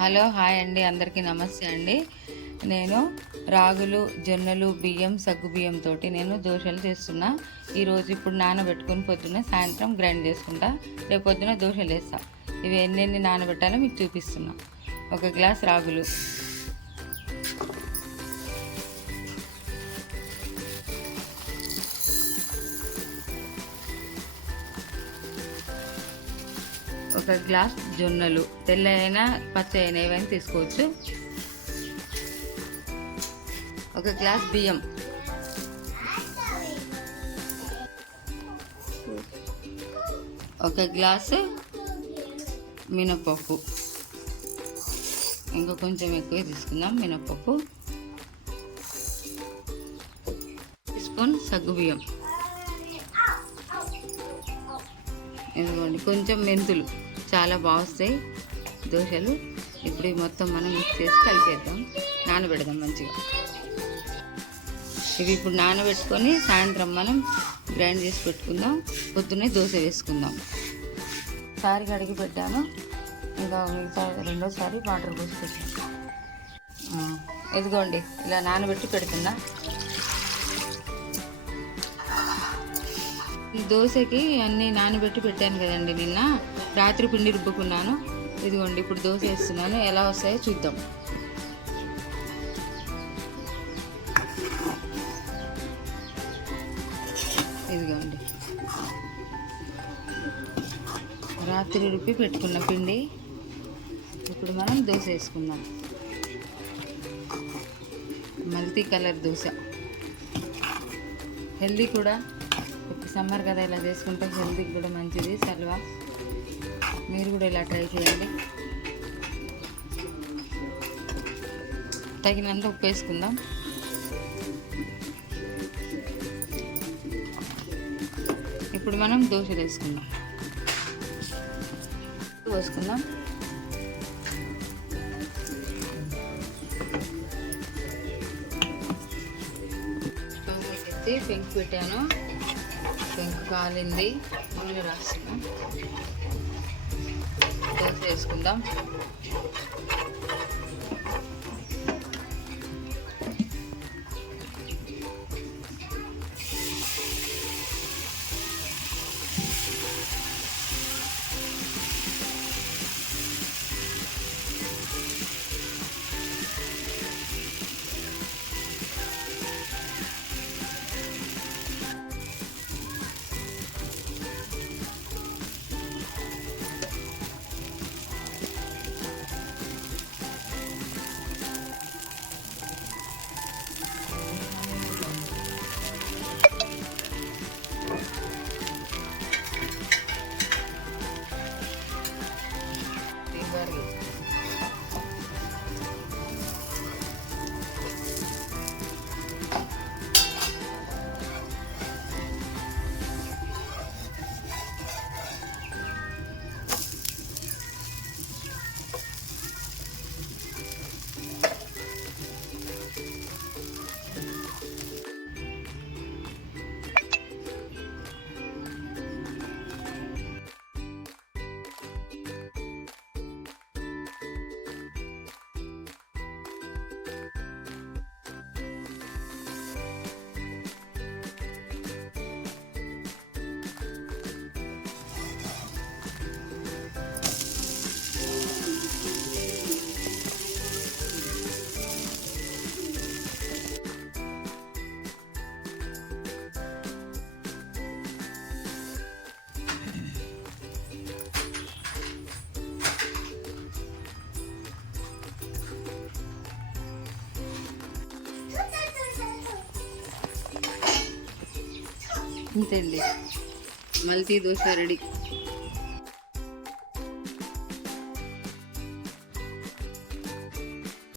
Hello hi అండి, అందరికీ నమస్తే అండి. నేను రాగులు, జొన్నలు, బియ్యం, సగ్గు బియ్యంతో నేను దోశలు చేస్తున్నా. ఈరోజు ఇప్పుడు నానబెట్టుకుని పొద్దున్న సాయంత్రం గ్రైండ్ చేసుకుంటా. రేపు పొద్దున దోశలు వేస్తా. ఇవి ఎన్నెన్ని నానబెట్టాలో మీకు చూపిస్తున్నా. ఒక గ్లాస్ రాగులు, ఒక గ్లాస్ జొన్నలు, తెల్ల అయినా పచ్చ అయినా ఏవైనా తీసుకోవచ్చు. ఒక గ్లాస్ బియ్యం, ఒక గ్లాసు మినపప్పు, ఇంకా కొంచెం ఎక్కువ తీసుకుందాం మినపప్పు, స్పూన్ సగ్గుబియ్యం, ఇదిగోండి కొంచెం మెంతులు. చాలా బాగుస్తాయి దోశలు. ఇప్పుడు మొత్తం మనం మిక్స్ చేసి కలిపేద్దాం, నానబెడదాం మంచిగా. ఇవి ఇప్పుడు నానబెట్టుకొని సాయంత్రం మనం గ్రైండ్ చేసి పెట్టుకుందాం. పొద్దున్నే దోశ వేసుకుందాం. సారి కడిగి పెట్టాను, ఇంకా మిగతా రెండోసారి వాటర్ పోసి పెట్టాను. ఇదిగోండి ఇలా నానబెట్టి పెడుతున్నా. ఈ దోశకి అన్నీ నానబెట్టి పెట్టాను కదండి, నిన్న రాత్రి పిండి రుబ్బుకున్నాను. ఇదిగోండి ఇప్పుడు దోశ వేస్తున్నాను, ఎలా వస్తాయో చూద్దాం. ఇదిగోండి రాత్రి రుబ్బి పెట్టుకున్న పిండి. ఇప్పుడు మనం దోశ వేసుకుందాం. మల్టీ కలర్ దోశ, హెల్దీ కూడా. ఇప్పుడు సమ్మర్ కదా, ఇలా చేసుకుంటే హెల్దీకి కూడా మంచిది, సల్వా. మీరు కూడా ఇలా ట్రై చేయండి. తగినంత ఉప్పు వేసుకుందాం. ఇప్పుడు మనం దోశలు వేసుకుందాం. పోసుకుందాం. పెంకు పెట్టాను, పెంకు కాలింది, నూనె రాస్తున్నాం. దోశ వేసుకుందాం. అంతే అండి, మల్టీ దోశ రెడీ.